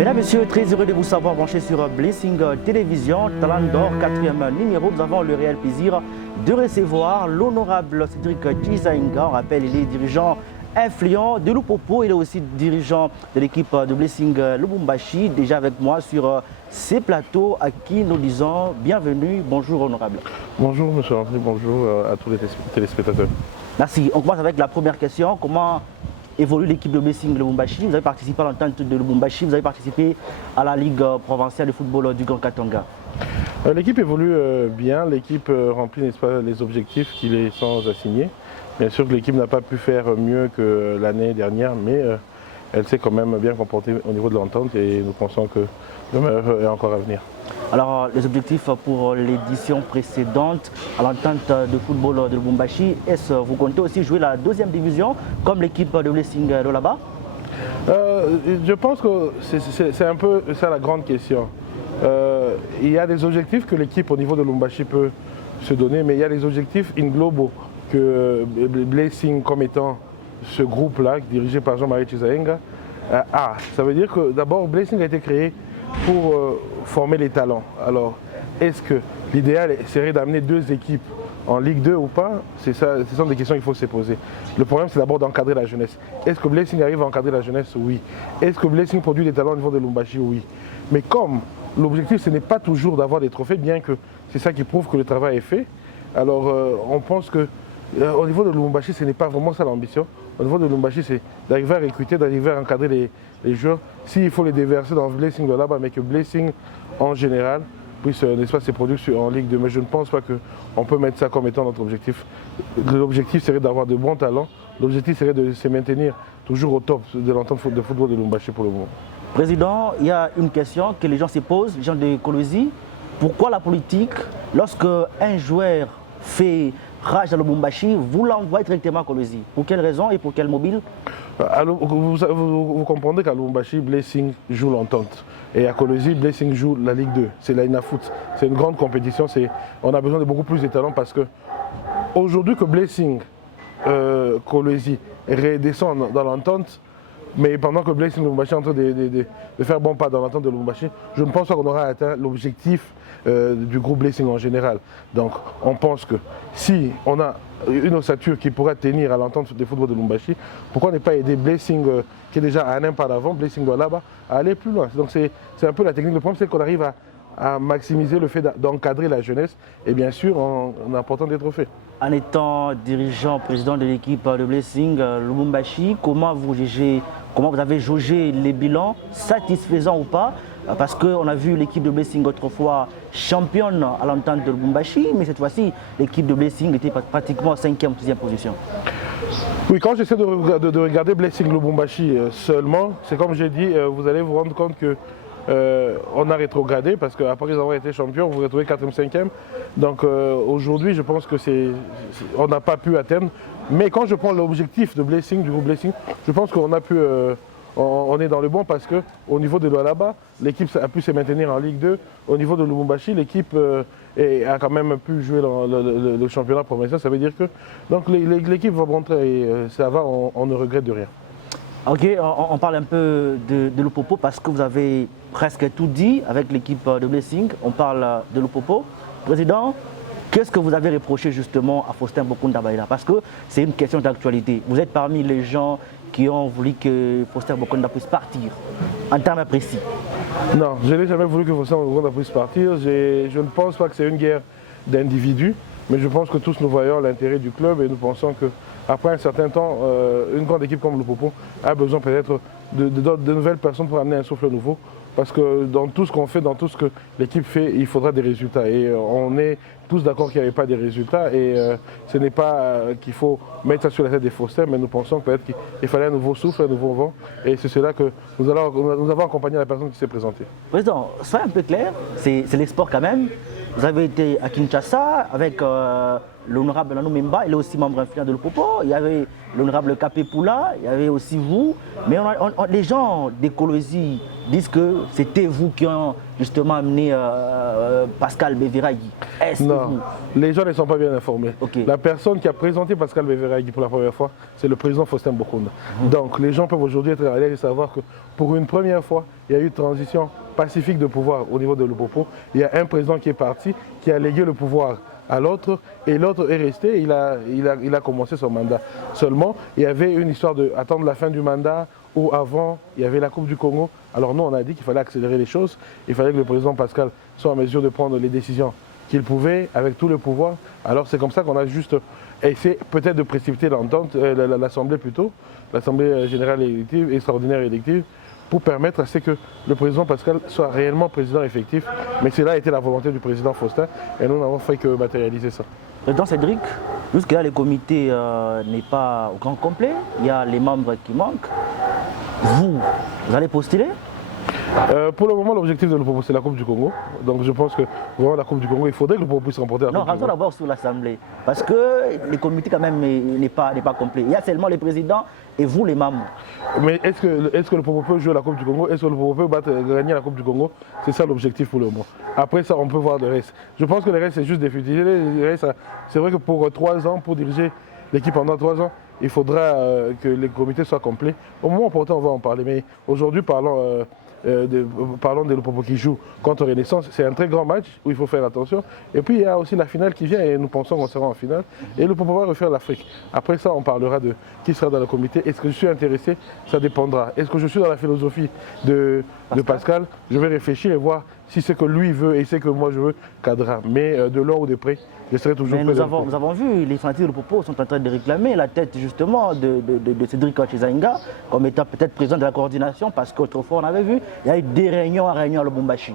Mesdames, Messieurs, très heureux de vous savoir branché sur Blessing Télévision, Talent d'Or, 4e numéro. Nous avons le réel plaisir de recevoir l'honorable Cédric Chizainga. On rappelle, il est dirigeant influent de Lupopo. Il est aussi dirigeant de l'équipe de Blessing Lubumbashi. Déjà avec moi sur ces plateaux à qui nous disons bienvenue. Bonjour, honorable. Bonjour, monsieur André. Bonjour à tous les téléspectateurs. Merci. On commence avec la première question. Comment évolue l'équipe de Blessing Lubumbashi? Vous avez participé à l'entente de Lubumbashi, vous avez participé à la Ligue provinciale de football du Grand Katanga. L'équipe évolue bien, l'équipe remplit, n'est-ce pas, les objectifs qui les sont assignés. Bien sûr que l'équipe n'a pas pu faire mieux que l'année dernière, mais elle s'est quand même bien comportée au niveau de l'entente et nous pensons que le meilleur est encore à venir. Alors, les objectifs pour l'édition précédente à l'entente de football de Lubumbashi, est-ce que vous comptez aussi jouer la 2e division comme l'équipe de Blessing de là-bas? Je pense que c'est un peu ça la grande question. Il y a des objectifs que l'équipe au niveau de Lubumbashi peut se donner, mais il y a des objectifs in globo que Blessing, comme étant ce groupe-là, dirigé par Jean-Marie Chizainga, a. Ça veut dire que d'abord, Blessing a été créé pour former les talents. Alors, est-ce que l'idéal serait d'amener 2 équipes en Ligue 2 ou pas? Ce sont des questions qu'il faut se poser. Le problème, c'est d'abord d'encadrer la jeunesse. Est-ce que Blessing arrive à encadrer la jeunesse? Oui. Est-ce que Blessing produit des talents au niveau de Lubumbashi? Oui. Mais comme l'objectif, ce n'est pas toujours d'avoir des trophées, bien que c'est ça qui prouve que le travail est fait, alors on pense que au niveau de Lubumbashi, ce n'est pas vraiment ça l'ambition. Au niveau de Lubumbashi, c'est d'arriver à recruter, d'arriver à encadrer les joueurs. S'il faut les déverser dans Blessing de là-bas, mais que Blessing en général puisse, n'est-ce pas, ses produits en Ligue 2. Mais je ne pense pas qu'on peut mettre ça comme étant notre objectif. L'objectif serait d'avoir de bons talents. L'objectif serait de se maintenir toujours au top de l'entente de football de Lubumbashi pour le moment. Président, il y a une question que les gens se posent, les gens de Kolwezi. Pourquoi la politique, lorsque un joueur fait rage à Lubumbashi, vous l'envoyez directement à Kolwezi? Pour quelle raison et pour quel mobile? Vous comprendrez qu'à Lubumbashi, Blessing joue l'entente. Et à Kolwezi, Blessing joue la Ligue 2. C'est la INAFoot. C'est une grande compétition. On a besoin de beaucoup plus de talents parce que aujourd'hui que Blessing, Kolwezi redescend dans l'entente, mais pendant que Blessing Lubumbashi est en train de faire bon pas dans l'entente de Lubumbashi, je ne pense pas qu'on aura atteint l'objectif du groupe Blessing en général. Donc on pense que si on a une ossature qui pourrait tenir à l'entente des footballs de Lubumbashi, pourquoi ne pas aider Blessing qui est déjà à un pas d'avant, Blessing doit là-bas, à aller plus loin. Donc c'est un peu la technique. Le problème, c'est qu'on arrive à maximiser le fait d'encadrer la jeunesse et bien sûr en apportant des trophées. En étant dirigeant, président de l'équipe de Blessing Lubumbashi, comment vous avez jaugé les bilans, satisfaisants ou pas? Parce qu'on a vu l'équipe de Blessing autrefois championne à l'entente de Lubumbashi, mais cette fois-ci, l'équipe de Blessing était pratiquement 5e ou 6e position. Oui, quand j'essaie de regarder Blessing Lubumbashi seulement, c'est comme j'ai dit, vous allez vous rendre compte que on a rétrogradé parce qu'après avoir été champion, vous vous retrouvez 4e, 5e. Donc aujourd'hui, je pense que on n'a pas pu atteindre. Mais quand je prends l'objectif de Blessing, du groupe Blessing, je pense qu'on a pu, on est dans le bon parce qu'au niveau de Lualaba, l'équipe a pu se maintenir en Ligue 2. Au niveau de Lubumbashi, l'équipe a quand même pu jouer le championnat provincial. Ça veut dire que l'équipe va rentrer et ça va, on ne regrette de rien. Ok, on parle un peu de Lupopo parce que vous avez presque tout dit avec l'équipe de Blessing. On parle de Lupopo. Président, qu'est-ce que vous avez reproché justement à Faustin Bokunda Baïla? Parce que c'est une question d'actualité. Vous êtes parmi les gens qui ont voulu que Faustin Bokunda puisse partir, en termes précis. Non, je n'ai jamais voulu que Faustin Bokunda puisse partir. Je ne pense pas que c'est une guerre d'individus, mais je pense que tous nous voyons l'intérêt du club et nous pensons que après un certain temps, une grande équipe comme Lupopo a besoin peut-être de nouvelles personnes pour amener un souffle nouveau. Parce que dans tout ce qu'on fait, dans tout ce que l'équipe fait, il faudra des résultats. Et on est tous d'accord qu'il n'y avait pas des résultats. Et ce n'est pas qu'il faut mettre ça sur la tête des faussaires, mais nous pensons peut-être qu'il fallait un nouveau souffle, un nouveau vent. Et c'est cela que nous avons accompagné la personne qui s'est présentée. Président, soyez un peu clair, c'est les sports quand même. Vous avez été à Kinshasa avec l'honorable Nanou Memba, il est aussi membre influent de l'Opopo. Il y avait l'honorable Kapé Poula, il y avait aussi vous. Mais les gens d'Écologie disent que c'était vous qui ont justement amené Pascal Beveragui. Est-ce que Non, les gens ne sont pas bien informés. Okay. La personne qui a présenté Pascal Beveragui pour la première fois, c'est le président Faustin Bokunda. Donc les gens peuvent aujourd'hui être à l'aise et savoir que pour une première fois, il y a eu une transition pacifique de pouvoir au niveau de l'Opopo. Il y a un président qui est parti, qui a légué le pouvoir à l'autre, et l'autre est resté, il a commencé son mandat. Seulement, il y avait une histoire d'attendre la fin du mandat, ou avant, il y avait la Coupe du Congo. Alors nous, on a dit qu'il fallait accélérer les choses, il fallait que le président Pascal soit en mesure de prendre les décisions qu'il pouvait, avec tout le pouvoir. Alors c'est comme ça qu'on a juste essayé peut-être de précipiter l'entente, l'Assemblée plutôt, l'Assemblée générale élective, extraordinaire élective, pour permettre à ce que le président Pascal soit réellement président effectif. Mais cela a été la volonté du président Faustin et nous n'avons fait que matérialiser ça. Président Cédric, jusque-là, le comité n'est pas au grand complet. Il y a les membres qui manquent. Vous allez postuler? Pour le moment, l'objectif de l'Opopo, c'est la Coupe du Congo. Donc je pense que vraiment la Coupe du Congo, il faudrait que l'Opopo puisse remporter la Coupe du Congo. Non, rentrons d'abord sur l'Assemblée. Parce que le comité quand même n'est pas complet. Il y a seulement les présidents et vous les membres. Mais est-ce que l'Opopo peut jouer la Coupe du Congo? Est-ce que l'Opopo peut gagner la Coupe du Congo? C'est ça l'objectif pour le moment. Après ça, on peut voir le reste. Je pense que le reste, c'est juste des futilités. C'est vrai que pour 3 ans, pour diriger l'équipe pendant 3 ans, il faudra que les comités soient complets. Au moment opportun, on va en parler. Mais aujourd'hui, parlons de l'Opopo qui joue contre Renaissance. C'est un très grand match où il faut faire attention. Et puis il y a aussi la finale qui vient et nous pensons qu'on sera en finale. Et l'Opopo va refaire l'Afrique. Après ça, on parlera de qui sera dans le comité. Est-ce que je suis intéressé? Ça dépendra. Est-ce que je suis dans la philosophie de Pascal? Je vais réfléchir et voir si c'est que lui veut et c'est que moi je veux cadra. Mais de loin ou de près, je serai toujours prêt. Nous avons vu, les fanatiques de l'Opopo sont en train de réclamer la tête justement de Cédric Chizainga comme étant peut-être président de la coordination, parce qu'autrefois on avait vu, il y a eu des réunions à Lubumbashi.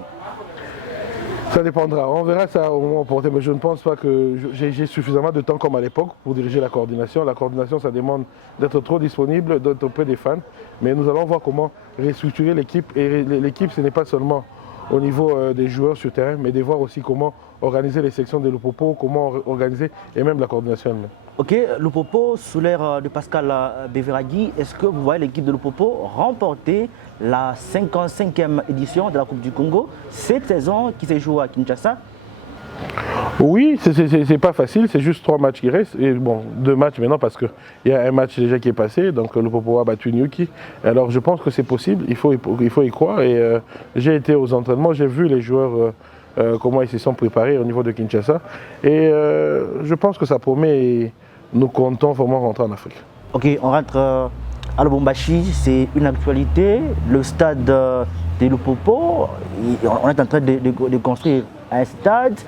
Ça dépendra, on verra ça au moment opportun, mais je ne pense pas que j'ai suffisamment de temps comme à l'époque pour diriger la coordination. La coordination, ça demande d'être trop disponible, d'être auprès des fans, mais nous allons voir comment restructurer l'équipe. Et l'équipe, ce n'est pas seulement au niveau des joueurs sur terrain, mais de voir aussi comment organiser les sections de l'Opopo, comment organiser et même la coordination elle-même. Ok, l'Opopo, sous l'ère de Pascal Beveragui, est-ce que vous voyez l'équipe de l'Opopo remporter la 55e édition de la Coupe du Congo cette saison qui se joue à Kinshasa? Oui, c'est pas facile, c'est juste 3 matchs qui restent. Et bon, 2 matchs maintenant parce qu'il y a un match déjà qui est passé, donc l'Opopo a battu Nyuki. Alors je pense que c'est possible, il faut y croire. Et j'ai été aux entraînements, j'ai vu les joueurs comment ils se sont préparés au niveau de Kinshasa. Et je pense que ça promet et nous comptons vraiment rentrer en Afrique. Ok, on rentre à Lubumbashi, c'est une actualité. Le stade de l'Opopo, on est en train de construire un stade.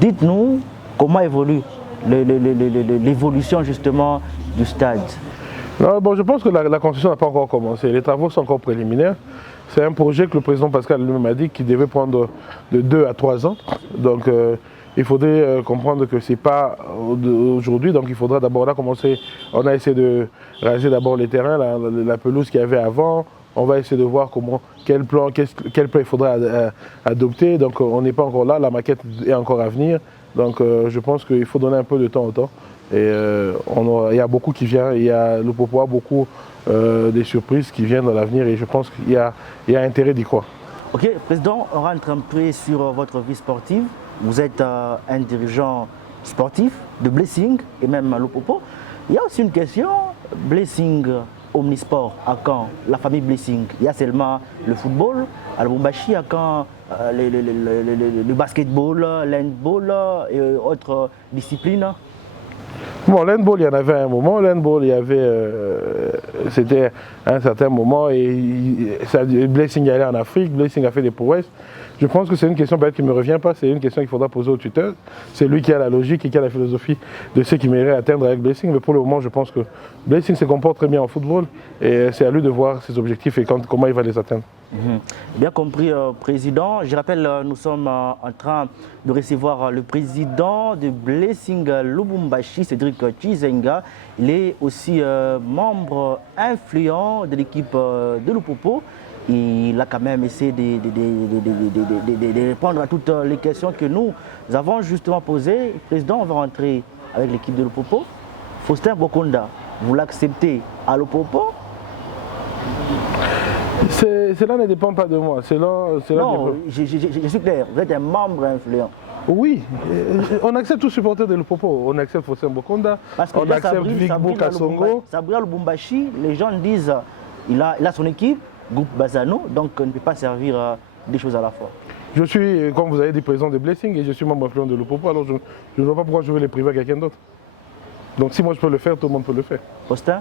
Dites-nous comment évolue l'évolution justement du stade. Non, bon, je pense que la construction n'a pas encore commencé. Les travaux sont encore préliminaires. C'est un projet que le président Pascal lui-même a dit qu'il devait prendre de 2 à 3 ans. Donc il faudrait comprendre que ce n'est pas aujourd'hui. Donc il faudra d'abord là commencer. On a essayé de raser d'abord les terrains, la pelouse qu'il y avait avant. On va essayer de voir quel plan il faudra adopter. Donc on n'est pas encore là, la maquette est encore à venir. Donc je pense qu'il faut donner un peu de temps au temps. Et il y a beaucoup qui vient, il y a l'Opopo a beaucoup des surprises qui viennent dans l'avenir et je pense qu'il y a intérêt d'y croire. Ok, Président, on rentre un peu sur votre vie sportive. Vous êtes un dirigeant sportif de Blessing et même à l'Opopo. Il y a aussi une question, Blessing Omnisport à quand la famille Blessing? Il y a seulement le football, à Lubumbashi, à quand le basketball, l'handball et autres disciplines? Bon, l'handball, il y en avait à un moment. L'handball, il y avait, c'était à un certain moment et Blessing allait en Afrique, Blessing a fait des prouesses. Je pense que c'est une question peut-être qui ne me revient pas, c'est une question qu'il faudra poser au tuteur. C'est lui qui a la logique et qui a la philosophie de ce qu'il m'irait atteindre avec Blessing. Mais pour le moment, je pense que Blessing se comporte très bien en football et c'est à lui de voir ses objectifs et comment il va les atteindre. Bien compris, Président. Je rappelle, nous sommes en train de recevoir le président de Blessing Lubumbashi, Cédric Chizenga. Il est aussi membre influent de l'équipe de l'Opopo. Il a quand même essayé de répondre à toutes les questions que nous avons justement posées. Président, on va rentrer avec l'équipe de Lupopo. Faustin Bokonda, vous l'acceptez à Lupopo? Cela ne dépend pas de moi. Non, je suis clair, vous êtes un membre influent. Oui, on accepte tous supporters de Lupopo. On accepte Faustin Bokonda, on accepte Vigbo Kassongo. Sabrina Lubumbashi, les gens disent il a son équipe, groupe Bazano, donc il ne peut pas servir des choses à la fois. Je suis, comme vous avez dit, président de Blessing et je suis membre influent de Lupopo, alors je ne vois pas pourquoi je vais les priver à quelqu'un d'autre. Donc si moi je peux le faire, tout le monde peut le faire. Faustin?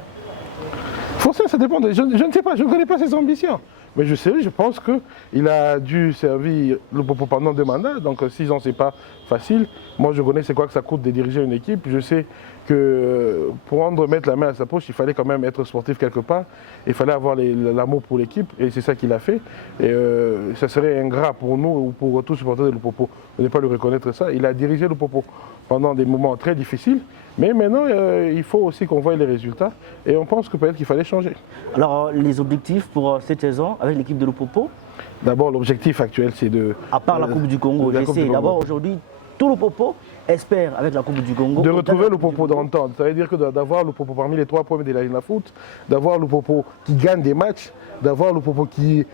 Faustin, ça dépend. Je ne sais pas, je ne connais pas ses ambitions. Mais je pense qu'il a dû servir Lupopo pendant 2 mandats, donc 6 ans, c'est pas facile. Moi, je connais c'est quoi que ça coûte de diriger une équipe. Je sais que pour mettre la main à sa poche, il fallait quand même être sportif quelque part. Il fallait avoir l'amour pour l'équipe, et c'est ça qu'il a fait. Et ça serait ingrat pour nous ou pour tous supporters de Lupopo de ne pas lui reconnaître ça. Il a dirigé Lupopo pendant des moments très difficiles, mais maintenant, il faut aussi qu'on voie les résultats, et on pense que peut-être qu'il fallait changer. Alors, les objectifs pour cette saison avec l'équipe de Lupopo? D'abord, l'objectif actuel, c'est de... À part la Coupe du Congo, j'essaie. D'abord, aujourd'hui, tout Lupopo espère, avec la Coupe du Congo... De retrouver Lupopo d'entente. Ça veut dire que d'avoir Lupopo parmi les 3 premiers de la Ligue Foot, d'avoir Lupopo qui gagne des matchs, d'avoir Lupopo qui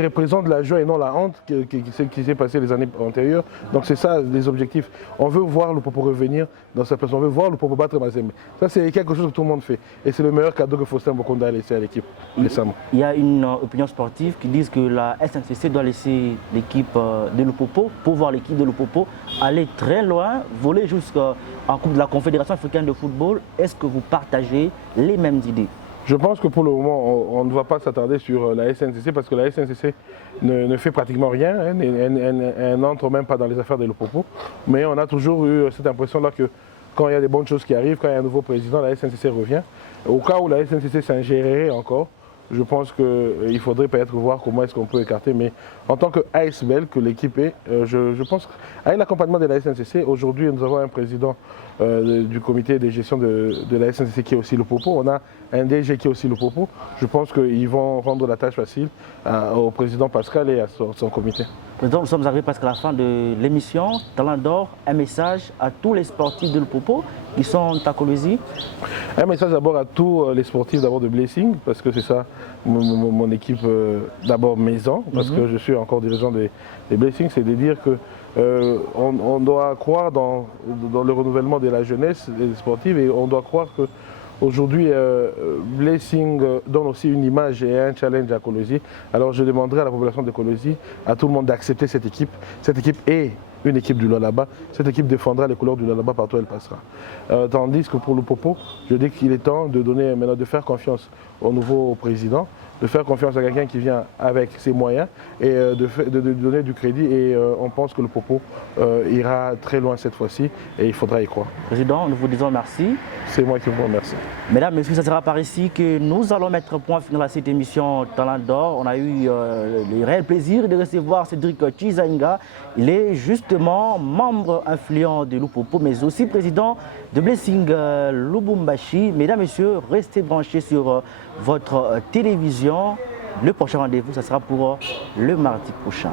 représente la joie et non la honte, celle qui s'est passée les années antérieures. Donc c'est ça les objectifs. On veut voir Lupopo revenir dans sa place, on veut voir Lupopo battre Mazembe. Ça c'est quelque chose que tout le monde fait. Et c'est le meilleur cadeau que Faustin Bokonda a laissé à l'équipe récemment. Il y a une opinion sportive qui dit que la SNCC doit laisser l'équipe de Lupopo pour voir l'équipe de Lupopo aller très loin, voler jusqu'en Coupe de la Confédération africaine de football. Est-ce que vous partagez les mêmes idées? Je pense que pour le moment, on ne va pas s'attarder sur la SNCC parce que la SNCC ne fait pratiquement rien, hein, elle n'entre même pas dans les affaires de Lupopo. Mais on a toujours eu cette impression-là que quand il y a des bonnes choses qui arrivent, quand il y a un nouveau président, la SNCC revient. Au cas où la SNCC s'ingérerait encore, je pense qu'il faudrait peut-être voir comment est-ce qu'on peut écarter. Mais en tant que ASBL, que l'équipe est, je pense qu'avec l'accompagnement de la SNCC, aujourd'hui nous avons un président du comité de gestion de la SNCC qui est aussi Lupopo. On a un DG qui est aussi Lupopo. Je pense qu'ils vont rendre la tâche facile au président Pascal et à son comité. Président, nous sommes arrivés presque à la fin de l'émission. Talent d'or, un message à tous les sportifs de Lupopo qui sont à Kolwezi. Un message d'abord à tous les sportifs d'abord de Blessing, parce que c'est ça mon équipe d'abord maison, parce que je suis encore dirigeant des Blessing, c'est de dire que on doit croire dans le renouvellement de la jeunesse des sportifs et on doit croire que aujourd'hui, Blessing donne aussi une image et un challenge à Kolwezi. Alors je demanderai à la population de Kolwezi, à tout le monde d'accepter cette équipe. Cette équipe est une équipe du Lualaba. Cette équipe défendra les couleurs du Lualaba partout où elle passera. Tandis que pour Lupopo, je dis qu'il est temps de faire confiance au nouveau président, de faire confiance à quelqu'un qui vient avec ses moyens et de donner du crédit. Et on pense que Lupopo ira très loin cette fois-ci et il faudra y croire. Président, nous vous disons merci. C'est moi qui vous remercie. Mesdames, Messieurs, ce sera par ici que nous allons mettre point final à cette émission Talent d'or. On a eu le réel plaisir de recevoir Cédric Chizainga. Il est justement membre influent de Lupopo, mais aussi président de Blessing Lubumbashi. Mesdames, Messieurs, restez branchés sur votre télévision. Le prochain rendez-vous, ce sera pour le mardi prochain.